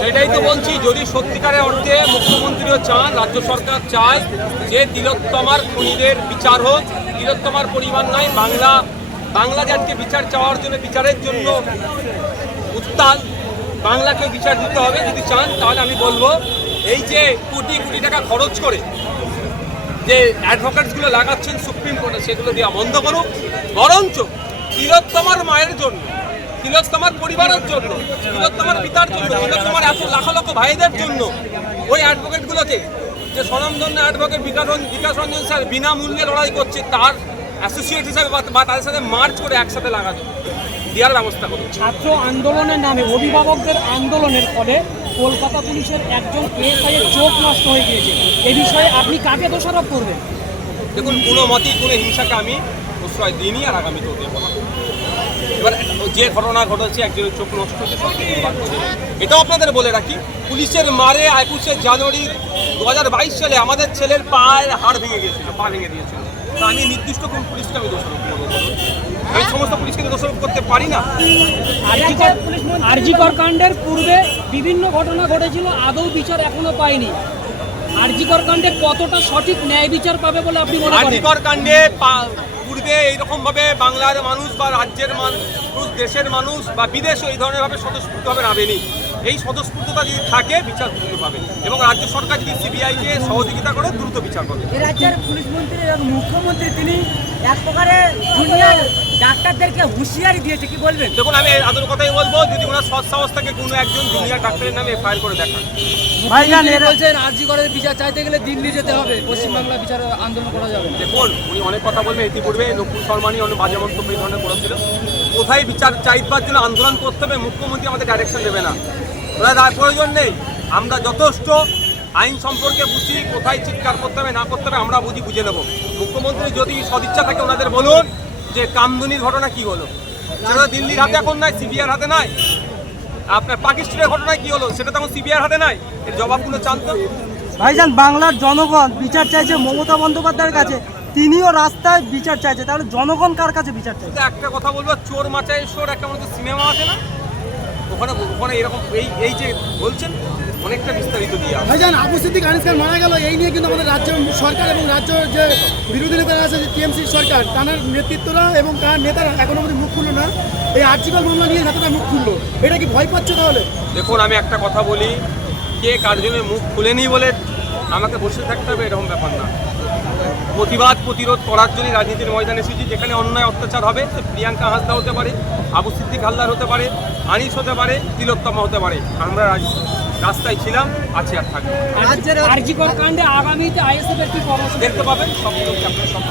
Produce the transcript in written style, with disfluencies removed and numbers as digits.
সেটাই তো বলছি, যদি সত্যিকারের অর্থে মুখ্যমন্ত্রীও চান, রাজ্য সরকার চায় যে তিলোত্তমার খুনিদের বিচার হোক, তিলোত্তমার পরিবার নয়, বাংলা জাতিকে বিচার চাওয়ার জন্য, বিচারের জন্য উত্তাল, বাংলাকে বিচার দিতে হবে যদি চান, তাহলে আমি বলবো এই যে কোটি কোটি টাকা খরচ করে যে অ্যাডভোকেটসগুলো লাগাচ্ছেন সুপ্রিম কোর্টে, সেগুলো দেওয়া বন্ধ করুক। বরঞ্চ তিলোত্তমার মায়ের জন্য, তিলোত্তমার পরিবারের জন্য, তিলোত্তমার পিতার জন্য, তিলোত্তমার এত লাখ লক্ষ ভাইদের জন্য ওই অ্যাডভোকেটগুলোকে, যে স্বনামধন্য অ্যাডভোকেট বিকাশ রঞ্জন স্যার বিনামূল্যে লড়াই করছে, তার অ্যাসোসিয়েট হিসাবে বা তাদের সাথে মার্চ করে একসাথে লাগানো দেওয়ার ব্যবস্থা করুন। ছাত্র আন্দোলনের নামে অভিভাবকদের আন্দোলনের ফলে কলকাতা পুলিশের একজন এসআই এর চোখ নষ্ট হয়ে গিয়েছে, এ বিষয়ে আপনি কাকে দোষারোপ করবেন? দেখুন, কোনো মতেই কোনো হিংসাকে আমি প্রশ্রয় দিইনি আর আগামীতেও দেবো না। এবার যে ঘটনা ঘটেছে, একজনের চোখ নষ্ট হচ্ছে, এটাও আপনাদের বলে রাখি, পুলিশের মারে 21শে জানুয়ারি 2022 সালে আমাদের ছেলের পায়ের হাড় ভেঙে গিয়েছিল, পা ভেঙে দিয়েছিল। তা আমি নির্দিষ্ট কোন পুলিশকে আমি দোষারোপ করবো? আমি সমস্ত পুলিশকে দোষারোপ করতে পারি না। আরজিকর কাণ্ডের পূর্বে বিভিন্ন ঘটনা ঘটেছিল, আদৌ বিচার এখনো পায়নি। আরজিকর কাণ্ডে কতটা সঠিক ন্যায় বিচার পাবে বলে আপনি মনে করেন? আরজিকর কাণ্ডে পূর্বে এইরকমভাবে বাংলার মানুষ বা রাজ্যের মানুষ, দেশের মানুষ বা বিদেশে এই ধরনের ভাবে স্বতঃস্ফূর্তভাবে নামেনি। এই স্বতঃস্ফূর্ততা যদি থাকে, বিচার দ্রুত পাবে, এবং রাজ্য সরকার যদি সিবিআইকে সহযোগিতা করে দ্রুত বিচার করবে। এই রাজ্যের পুলিশ মন্ত্রী এবং মুখ্যমন্ত্রী তিনি এক প্রকারে জুনিয়র ডাক্তারদেরকে হুঁশিয়ারি দিয়েছে, কি বলবেন? দেখুন, আমি আদর কথাই বলবো, যদি ওনার সৎ সাহস থেকে কোনো একজন জুনিয়র ডাক্তারের নামে এফআইআর করে দেখান। ভাইজান বলছেন আরজিকরের বিচার চাইতে গেলে দিল্লি যেতে হবে, পশ্চিমবাংলা বিচার আন্দোলন করা যাবে। দেখুন, উনি অনেক কথা বলবেন, ইতিপূর্বে নকুল শর্মানি অনেক বাজে মন্তব্য এই ধরনের করেছিল। কোথায় বিচার চাইবার জন্য আন্দোলন করতে হবে, মুখ্যমন্ত্রী আমাদের ডাইরেকশন দেবে না, প্রয়োজন নেই। আমরা যথেষ্ট আইন সম্পর্কে বুঝি, কোথায় চিৎকার করতে হবে না করতে হবে আমরা বুঝে নেব। মুখ্যমন্ত্রী যদি সদিচ্ছা থাকে ওনাদের বলুন যে কামদুনির ঘটনা কি হলো, সেটা দিল্লির হাতে এখন নাই, সিবিআইয়ের হাতে নাই। আপনার পাকিস্তানের ঘটনায় কি হলো, সেটা তখন সিবিআইয়ের হাতে নাই। এর জবাবগুলো জানতো। ভাইজান, বাংলার জনগণ বিচার চাইছে মমতা বন্দ্যোপাধ্যায়ের কাছে, তিনিও রাস্তায় বিচার চাইছে, তাহলে জনগণ কার কাছে বিচার চাইছে? একটা কথা বলবো, চোর মাচাই চোর একটা মতো সিনেমা আছে না, ওখানে এরকম এই যে বলছেন অনেকটা বিস্তারিত দিয়ে। ভাইজান, আবু সিদ্দিক আনিস খান মারা গেল, এই নিয়ে কিন্তু আমাদের রাজ্য সরকার এবং রাজ্য যে বিরোধী নেতারা আছে, যে টিএমসি সরকার, তার নেতৃত্বরা এবং তার নেতারা এখনো অবধি মুখ খুললো না। এই আর্জিকর মামলা নিয়ে নেতারা মুখ খুললো, এটা কি ভয় পাচ্ছে তাহলে? দেখুন, আমি একটা কথা বলি, কে কার জন্য মুখ খুলেনি বলে আমাকে বসে থাকতে হবে এরকম ব্যাপার না। প্রতিবাদ প্রতিরোধ করার জন্যই রাজনীতির ময়দানে এসেছি। যেখানে অন্যায় অত্যাচার হবে, সে প্রিয়াঙ্কা হাসদা হতে পারে, আবু সিদ্দিক হালদার হতে পারে, আনিস হতে পারে, তিলোত্তমা হতে পারে, আমরা রাস্তায় ছিলাম, আছি আর থাকবো। আরজিকর কাণ্ডে আগামীতে আইএসএফ এর কি কর্মসূচি দেখতে পাবেন, সব আপনার সব